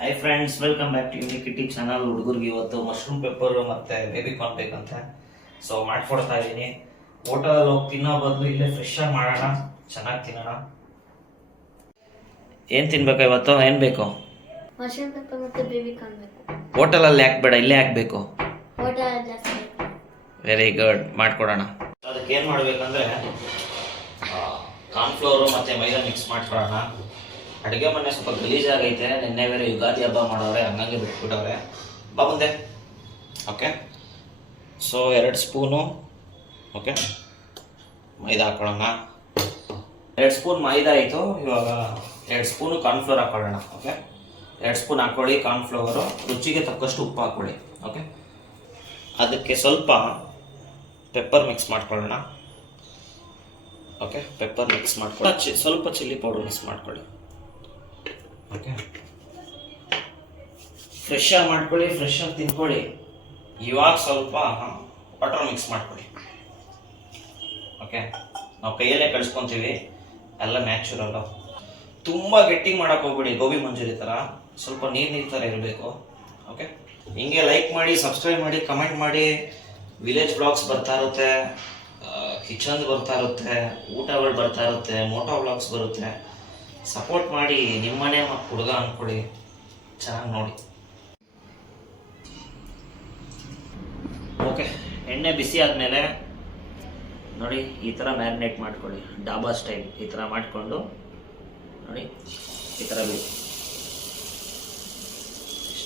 Hi friends welcome back to ಯೂನಿಕಿಟಿ channel ಹುಡುಗರಿಗೆ ಇವತ್ತು mushroom pepper ಮತ್ತೆ ಬೇಬಿ ಕಾರ್ನ್ ಬೇಕಂತ. ಸೊ ಮಾಡ್ಕೊಡ್ತಾ ಇದ್ದೀನಿ ಹೋಟೆಲಲ್ಲಿ ಹೋಗಿ ತಿನ್ನೋ ಬದಲು ಇಲ್ಲೇ ಫ್ರೆಶ್ ಆಗಿ ಮಾಡೋಣ. ಚೆನ್ನಾಗಿ ತಿನ್ನೋಣ. ಏನು ತಿನ್ಬೇಕು ಇವತ್ತು? ಏನು ಬೇಕು? ಮಶ್ರೂಮ್ ಪೆಪ್ಪರ್ ಮತ್ತು ಬೇಬಿ ಬೇಕು. ಹೋಟೆಲಲ್ಲಿ ಯಾಕೆ ಬೇಡ? ಇಲ್ಲೇ ಹಾಕ್ಬೇಕು. ವೆರಿ ಗುಡ್ ಮಾಡ್ಕೊಡೋಣ. ಅದಕ್ಕೆ ಏನು ಮಾಡಬೇಕಂದ್ರೆ ಕಾರ್ನ್ಫ್ಲೋರು ಮತ್ತು ಮೈದಾ ಮಿಕ್ಸ್ ಮಾಡ್ಕೊಳ್ಳೋಣ ಅಡುಗೆ ಮನೆ ಸ್ವಲ್ಪ ಗಲೀಜಾಗೈತೆ ನಿನ್ನೆ ಬೇರೆ ಯುಗಾದಿ ಹಬ್ಬ ಮಾಡೋರೆ ಹಂಗಂಗೆ ಬಿಟ್ಬಿಟ್ಟವ್ರೆ. ಬಾ ಮುಂದೆ. ಓಕೆ ಸೊ ಎರಡು ಸ್ಪೂನು ಓಕೆ ಮೈದಾ ಹಾಕೊಳ್ಳೋಣ. ಎರಡು ಸ್ಪೂನ್ ಮೈದಾ ಆಯಿತು ಇವಾಗ ಎರಡು ಸ್ಪೂನು ಕಾರ್ನ್ಫ್ಲೋರ್ ಹಾಕೊಳ್ಳೋಣ ಓಕೆ ಎರಡು ಸ್ಪೂನ್ ಹಾಕ್ಕೊಳ್ಳಿ ಕಾರ್ನ್ಫ್ಲವರು ರುಚಿಗೆ ತಕ್ಕಷ್ಟು ಉಪ್ಪು ಹಾಕ್ಕೊಳ್ಳಿ ಓಕೆ ಅದಕ್ಕೆ ಸ್ವಲ್ಪ ಪೆಪ್ಪರ್ ಮಿಕ್ಸ್ ಮಾಡ್ಕೊಳ್ಳೋಣ ಓಕೆ ಪೆಪ್ಪರ್ ಮಿಕ್ಸ್ ಮಾಡ್ಕೊಳ್ಳಿ. ಸ್ವಲ್ಪ ಚಿಲ್ಲಿ ಪೌಡರ್ ಮಿಕ್ಸ್ ಮಾಡ್ಕೊಳ್ಳಿ. ಓಕೆ? ಫ್ರೆಶ್ ಆಗಿ ಮಾಡ್ಕೊಳ್ಳಿ ಫ್ರೆಶ್ ಆಗಿ ತಿನ್ಕೊಳ್ಳಿ. ಇವಾಗ ಸ್ವಲ್ಪ ವಾಟರ್ ಮಿಕ್ಸ್ ಮಾಡ್ಕೊಳ್ಳಿ. ಓಕೆ? ನಾವು ಕೈಯಲ್ಲೇ ಕಳಿಸ್ಕೊತೀವಿ. ಎಲ್ಲ ನ್ಯಾಚುರಲ್ಲು ತುಂಬ ಗಟ್ಟಿ ಮಾಡಕ್ಕೆ ಹೋಗ್ಬೇಡಿ, ಗೋಬಿ ಮಂಜೂರಿ ಥರ ಸ್ವಲ್ಪ ನೀರು ನೀರು ಥರ ಇರಬೇಕು. ಓಕೆ? ಹಿಂಗೆ ಲೈಕ್ ಮಾಡಿ ಸಬ್ಸ್ಕ್ರೈಬ್ ಮಾಡಿ ಕಮೆಂಟ್ ಮಾಡಿ. ವಿಲೇಜ್ ಬ್ಲಾಗ್ಸ್ ಬರ್ತಾ ಇರುತ್ತೆ. ಕಿಚನ್ ಬರ್ತಾ ಇರುತ್ತೆ. ಊಟಗಳು ಬರ್ತಾ ಇರುತ್ತೆ. ಮೋಟೋ ಬ್ಲಾಗ್ಸ್ ಬರುತ್ತೆ. ಸಪೋರ್ಟ್ ಮಾಡಿ, ನಿಮ್ಮನೆ ಹುಡುಗ ಅಂದ್ಕೊಳ್ಳಿ ಚೆನ್ನಾಗಿ ನೋಡಿ. ಓಕೆ ಎಣ್ಣೆ ಬಿಸಿ ಆದಮೇಲೆ ನೋಡಿ, ಈ ಥರ ಮ್ಯಾರಿನೇಟ್ ಮಾಡ್ಕೊಳ್ಳಿ. ಡಾಬಾ ಸ್ಟೈಲ್ ಈ ಥರ ಮಾಡಿಕೊಂಡು ನೋಡಿ, ಈ ಥರ ಬೇಕು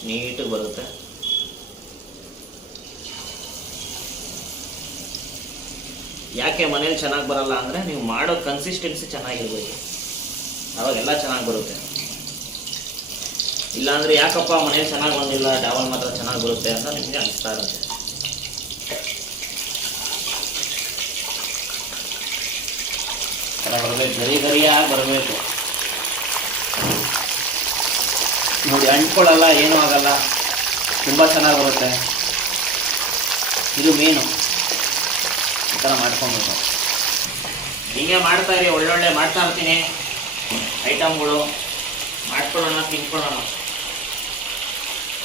ನೀಟಾಗಿ ಬರುತ್ತೆ. ಯಾಕೆ ಮನೇಲಿ ಚೆನ್ನಾಗಿ ಬರಲ್ಲ ಅಂದರೆ ನೀವು ಮಾಡೋ ಕನ್ಸಿಸ್ಟೆನ್ಸಿ ಚೆನ್ನಾಗಿರ್ಬೇಕು. ಅವಾಗೆಲ್ಲ ಚೆನ್ನಾಗಿ ಬರುತ್ತೆ. ಇಲ್ಲಾಂದರೆ ಯಾಕಪ್ಪ ಮನೇಲಿ ಚೆನ್ನಾಗಿ ಬಂದಿಲ್ಲ ಡಾವಲ್ ಮಾತ್ರ ಚೆನ್ನಾಗಿ ಬರುತ್ತೆ ಅಂತ ನಿಮಗೆ ಅನಿಸ್ತಾ ಇರುತ್ತೆ. ಬರಬೇಕು ಗರಿ ಗರಿಯಾಗಿ ಬರಬೇಕು. ನೋಡಿ ಅಂಟ್ಕೊಳ್ಳಲ್ಲ ಏನೂ ಆಗಲ್ಲ. ತುಂಬ ಚೆನ್ನಾಗಿ ಬರುತ್ತೆ. ಇದು ಮೇನು. ಈ ಥರ ಮಾಡ್ಕೊಬೇಕು. ಹೀಗೆ ಮಾಡ್ತಾ ಇರಿ, ಒಳ್ಳೊಳ್ಳೆ ಮಾಡ್ತಾ ಇರ್ತೀನಿ. ಐಟಮ್ಗಳು ಮಾಡ್ಕೊಳ್ಳೋಣ, ತಿನ್ಕೊಳ್ಳೋಣ.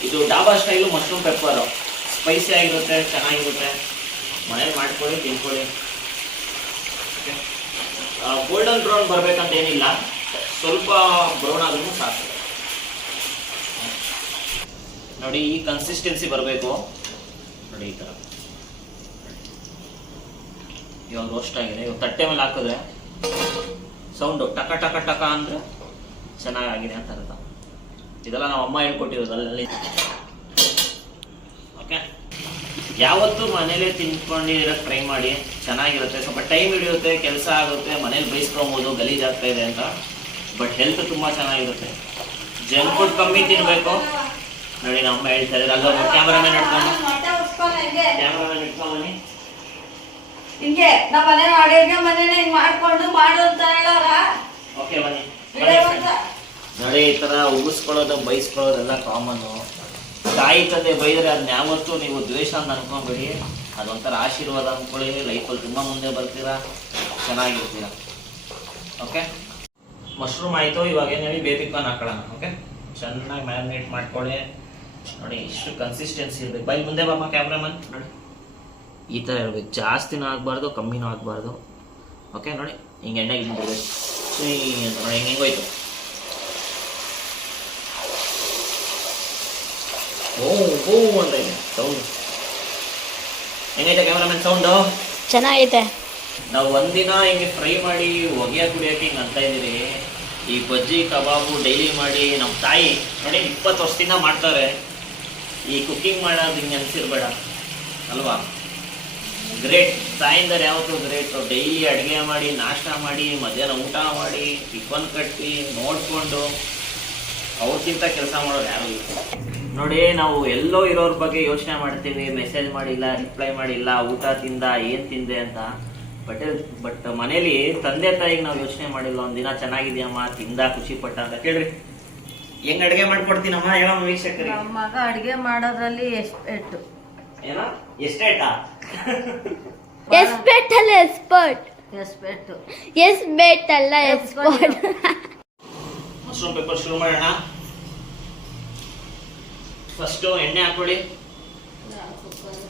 ಇದು dhaba style mushroom pepper. Spicy ಆಗಿರುತ್ತೆ, ಚೆನ್ನಾಗಿರುತ್ತೆ. ಮನೇಲಿ ಮಾಡ್ಕೊಳ್ಳಿ, ತಿನ್ಕೊಳ್ಳಿ. ಗೋಲ್ಡನ್ ಬ್ರೌನ್ ಬರಬೇಕಂತ ಏನಿಲ್ಲ. ಸ್ವಲ್ಪ ಬ್ರೌನ್ ಆದ್ರೂ ಸಾಕು. ನೋಡಿ, ಈ ಕನ್ಸಿಸ್ಟೆನ್ಸಿ ಬರಬೇಕು. ನೋಡಿ, ಈ ಥರ ಇವಾಗ ರೋಸ್ಟ್ ಆಗಿದೆ. ಇವಾಗ ತಟ್ಟೆ ಮೇಲೆ ಹಾಕಿದ್ರೆ ಸೌಂಡು ಟಕ ಟಕ ಟಕ ಅಂದರೆ ಚೆನ್ನಾಗಿದೆ ಅಂತ ಅರ್ಥ. ಇದೆಲ್ಲ ನಾವು ಅಮ್ಮ ಹೇಳ್ಕೊಟ್ಟಿರೋದು ಅಲ್ಲಿ ಓಕೆ ಯಾವತ್ತೂ ಮನೆಯಲ್ಲೇ ತಿನ್ಕೊಂಡು ಇರೋಕ್ಕೆ ಟ್ರೈ ಮಾಡಿ ಚೆನ್ನಾಗಿರುತ್ತೆ. ಸ್ವಲ್ಪ ಟೈಮ್ ಹಿಡಿಯುತ್ತೆ ಕೆಲಸ ಆಗುತ್ತೆ ಮನೇಲಿ ಬೈಸ್ಕೊಬೋದು ಗಲೀಜಾಗ್ತಾ ಇದೆ ಅಂತ. ಬಟ್ ಹೆಲ್ತ್ ತುಂಬ ಚೆನ್ನಾಗಿರುತ್ತೆ. ಜಂಕ್ ಫುಡ್ ಕಮ್ಮಿ ತಿನ್ನಬೇಕು ನೋಡಿ ನಮ್ಮ ಅಮ್ಮ ಹೇಳ್ತಾ ಇದ್ದಾರೆ. ಅಲ್ಲೊಬ್ಬ ಕ್ಯಾಮ್ರಾಮನ್ ಇಟ್ಕೊಂಡು ಕ್ಯಾಮ್ರಾಮನ್ ಹಿಡ್ಕೊಂಬನ್ನಿ ಹಿಂಗೆ ನಮ್ಮ ಮನೆ ಅಡಿಗೆ ಮನೆನೇ ಹಿಂಗ್ ಮಾಡ್ಕೊಂಡು ಮಾಡು ಅಂತ ಹೇಳೋರ? ಓಕೆ ಬನ್ನಿ. ನೋಡಿ ಈ ಥರ ಉಗಿಸ್ಕೊಳ್ಳೋದು ಬೈಸ್ಕೊಳ್ಳೋದೆಲ್ಲ ಕಾಮನ್ನು ತಾಯಿ ತಂದೆ ಬೈದ್ರೆ ಅದನ್ನ ಯಾವತ್ತೂ ನೀವು ದ್ವೇಷ ಅಂತ ಅನ್ಕೊಂಬಿಡಿ. ಅದೊಂಥರ ಆಶೀರ್ವಾದ ಅಂದ್ಕೊಳ್ಳಿ ಲೈಫಲ್ಲಿ ತುಂಬ ಮುಂದೆ ಬರ್ತೀರಾ? ಚೆನ್ನಾಗಿರ್ತೀರ? ಓಕೆ ಮಶ್ರೂಮ್ ಆಯಿತು ಇವಾಗ ಏನು ಹೇಳಿ? ಬೇಬಿ ಕಾನ್ ಹಾಕೊಳ್ಳೋಣ ಓಕೆ ಚೆನ್ನಾಗಿ ಮ್ಯಾರಿನೇಟ್ ಮಾಡ್ಕೊಳ್ಳಿ. ನೋಡಿ ಇಷ್ಟು ಕನ್ಸಿಸ್ಟೆನ್ಸಿ ಇರಬೇಕು. ಬೈ ಮುಂದೆ ಬಾಮ ಕ್ಯಾಮ್ರಾಮನ್ ನೋಡಿ. ಈ ಥರ ಇರಬೇಕು. ಜಾಸ್ತಿನೂ ಆಗಬಾರ್ದು ಕಮ್ಮಿನೂ ಆಗಬಾರ್ದು. ಓಕೆ ನೋಡಿ ಹಿಂಗೆ ಎಣ್ಣೆಗೆ ಬಿಡಬೇಕು ಅಂತ ನೋಡಿ ಹಿಂಗೆ ಹೋಯ್ತು. ಓ ಓ ಅಂತ ಇದೆ ಸೌಂಡ್ ಹೆಂಗೈತೆ ಕ್ಯಾಮ್ರಾಮನ್ ಸೌಂಡು ಚೆನ್ನಾಗೈತೆ. ನಾವು ಒಂದಿನ ಹಿಂಗೆ ಫ್ರೈ ಮಾಡಿ ಒಗೆಯ ಕುಡಿಯೋಕೆ ಹಿಂಗೆ ಅಂತ ಇದ್ದೀರಿ. ಈ ಬಜ್ಜಿ ಕಬಾಬು ಡೈಲಿ ಮಾಡಿ ನಮ್ಮ ತಾಯಿ ನೋಡಿ ಇಪ್ಪತ್ತು ವರ್ಷದಿಂದ ಮಾಡ್ತಾರೆ. ಈ ಕುಕ್ಕಿಂಗ್ ಮಾಡೋದು ಹಿಂಗೆ ಅನ್ಸಿರ್ಬೇಡ ಅಲ್ವಾ? ಗ್ರೇಟ್ ತಾಯಿಂದರ್ ಯಾವತ್ತೂ ಗ್ರೇಟ್ ಡೈಲಿ ಅಡುಗೆ ಮಾಡಿ ನಾಷ್ಟ ಮಾಡಿ ಮಧ್ಯಾಹ್ನ ಊಟ ಮಾಡಿ ಟಿಫನ್ ಕಟ್ಟಿ ನೋಡಿಕೊಂಡು ಅವ್ರಿಗಿಂತ ಕೆಲಸ ಮಾಡೋರು ಯಾರು ಇಲ್ಲ. ನೋಡಿ ನಾವು ಎಲ್ಲೋ ಇರೋರ ಬಗ್ಗೆ ಯೋಚನೆ ಮಾಡ್ತೀವಿ ಮೆಸೇಜ್ ಮಾಡಿಲ್ಲ ರಿಪ್ಲೈ ಮಾಡಿಲ್ಲ ಊಟ ತಿಂದ ಏನು ತಿಂದೆ ಅಂತ. ಬಟ್ ಬಟ್ ಮನೇಲಿ ತಂದೆ ತಾಯಿಗೆ ನಾವು ಯೋಚನೆ ಮಾಡಿಲ್ಲ ಒಂದಿನ ಚೆನ್ನಾಗಿದ್ಯಮ್ಮ ತಿಂದ ಖುಷಿ ಪಟ್ಟ ಅಂತ ಕೇಳ್ರಿ. ಹೆಂಗ್ ಅಡುಗೆ ಮಾಡ್ಕೊಡ್ತೀನಮ್ಮ ಹೇಳಮ್ಮ ವೀಕ್ಷಕರಿಗೆ. ನಮ್ಮ ಮಗ ಅಡಿಗೆ ಮಾಡೋದ್ರಲ್ಲಿ ಎಷ್ಟು ಏನೋ? ಎಷ್ಟೇಟಾ ಎಸ್ಪೆಟ್ ಅಲ್ಲ ಎಸ್ಪರ್ಟ್ ಎಸ್ಪೆಟ್ ಎಸ್ ಬೆಟ್ ಅಲ್ಲ ಎಸ್ಪರ್ಟ್ ಮಶ್ರೂಮ್ ಪೇಪರ್ ಶುರು ಮಾಡೋಣ. ಫಸ್ಟು ಎಣ್ಣೆ ಹಾಕೊಳ್ಳಿ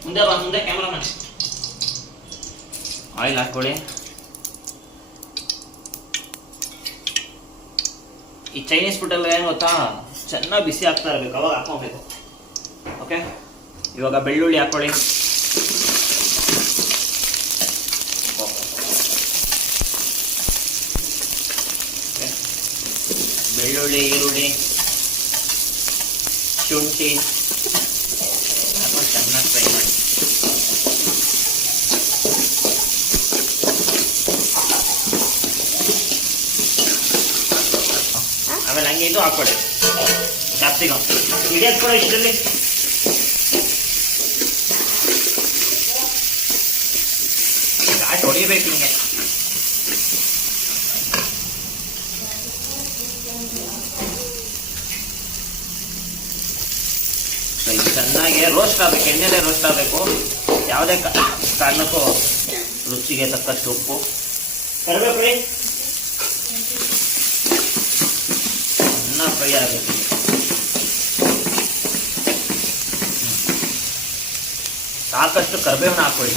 ಮುಂದೆ ಬಾ ಮುಂದೆ ಕ್ಯಾಮ್ರಾಮನ್ ಆಯಿಲ್ ಹಾಕೊಳ್ಳಿ ಈ ಚೈನೀಸ್ ಫುಡ್ಡೆಲ್ಲ ಏನು ಗೊತ್ತಾ? ಚೆನ್ನಾಗಿ ಬಿಸಿ ಆಗ್ತಾ ಇರಬೇಕು ಅವಾಗ ಹಾಕೊಬೇಕು ಓಕೆ ಇವಾಗ ಬೆಳ್ಳುಳ್ಳಿ ಹಾಕೊಳ್ಳಿ. ಬೆಳ್ಳುಳ್ಳಿ ಈರುಳ್ಳಿ ಶುಂಠಿ ಚೆನ್ನಾಗಿ ಫ್ರೈ ಮಾಡಿ. ಆಮೇಲೆ ಹಂಗೆ ಇದು ಹಾಕೊಳ್ಳಿ ಜಾಸ್ತಿ ಹಿಡಿಯಕ್ಕೆ ಕೂಡ ಇಷ್ಟರಲ್ಲಿ. ಘಾಟ್ ಹೊಡಿಬೇಕು ಹಿಂಗೆ So, ಇದು ಚೆನ್ನಾಗಿ ರೋಸ್ಟ್ ಆಗಬೇಕು ಎಣ್ಣೆಲೆ ರೋಸ್ಟ್ ಆಗಬೇಕು ಯಾವುದೇ ಕಾ- ಕಾರಣಕ್ಕೂ ರುಚಿಗೆ ತಕ್ಕಷ್ಟು ಉಪ್ಪು ಕರಿಬೇಕು ರೀ ಚೆನ್ನಾಗಿ ಫ್ರೈ ಆಗಬೇಕು ಸಾಕಷ್ಟು ಕರಿಬೇವನ್ನ ಹಾಕೊಳ್ಳಿ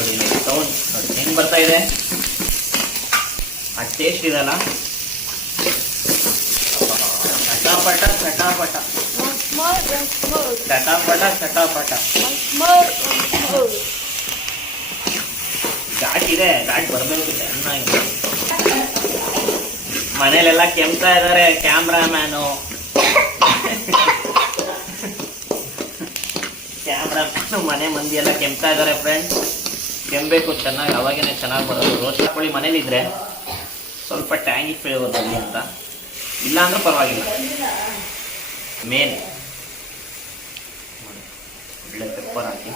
ನೋಡಿ ಸೌಂಡ್ ನೋಡಿ ಹೆಂಗೆ ಬರ್ತಾ ಇದೆ? ಆ ಟೇಸ್ಟ್ ಇದಲ್ಲ ಚಟಾಪಟ ಚಟಾಪಟ. ಚಟಾಪಟ ಚಟಾಪಟ. ಘಾಟ್ ಇದೆ, ಘಾಟ್ ಬರಬೇಕು ಚೆನ್ನಾಗಿ ಮನೇಲೆಲ್ಲ ಕೆಮ್ತಾ ಇದ್ದಾರೆ ಕ್ಯಾಮ್ರಾಮ್ಯಾನು. ಕ್ಯಾಮ್ರಾಮ್ಯಾನು ಮನೆ ಮಂದಿ ಎಲ್ಲ ಕೆಮ್ತಾ ಇದ್ದಾರೆ ಫ್ರೆಂಡ್ಸ್ ಕೆಮ್ಮಬೇಕು ಚೆನ್ನಾಗಿ, ಅವಾಗೇನೆ ಚೆನ್ನಾಗಿ ಬರೋದು. ರೋಸ್ಟ್ ಹಾಕೊಳ್ಳಿ ಮನೇಲಿದ್ರೆ ಸ್ವಲ್ಪ ಟ್ಯಾಂಗಿ ಫ್ಲೇವರ್ ಬರಲಿ ಅಂತ. ಇಲ್ಲ ಅಂದ್ರೆ ಪರವಾಗಿಲ್ಲ. ಮೇನ್. ಒಳ್ಳೆ ಪೆಪ್ಪರ್ ಹಾಕಿ.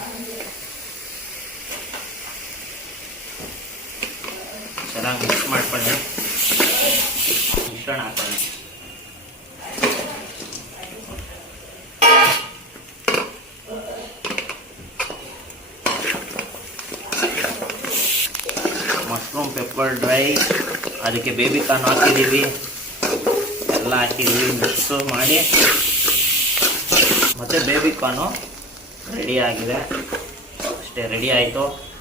ಚೆನ್ನಾಗಿ ಮಿಕ್ಸ್ ಮಾಡ್ಕೊಳ್ಳಿ. ಮಿಶ್ರಣ ಹಾಕೊಳ್ಳಿ. ಪೆಪ್ಪರ್ ಡ್ರೈ ಅದಕ್ಕೆ ಬೇಬಿ ಕಾರ್ನ್ ಹಾಕಿದ್ದೀವಿ ಎಲ್ಲ ಹಾಕಿದ್ದೀವಿ ಮಿಕ್ಸು ಮಾಡಿ. ಮತ್ತು ಬೇಬಿ ಕಾರ್ನು ರೆಡಿ ಆಗಿದೆ. ಅಷ್ಟೇ ರೆಡಿ ಆಯಿತು.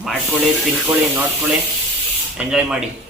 ಮಾಡ್ಕೊಳ್ಳಿ, ತಿನ್ಕೊಳ್ಳಿ, ನೋಡ್ಕೊಳ್ಳಿ. ಎಂಜಾಯ್ ಮಾಡಿ.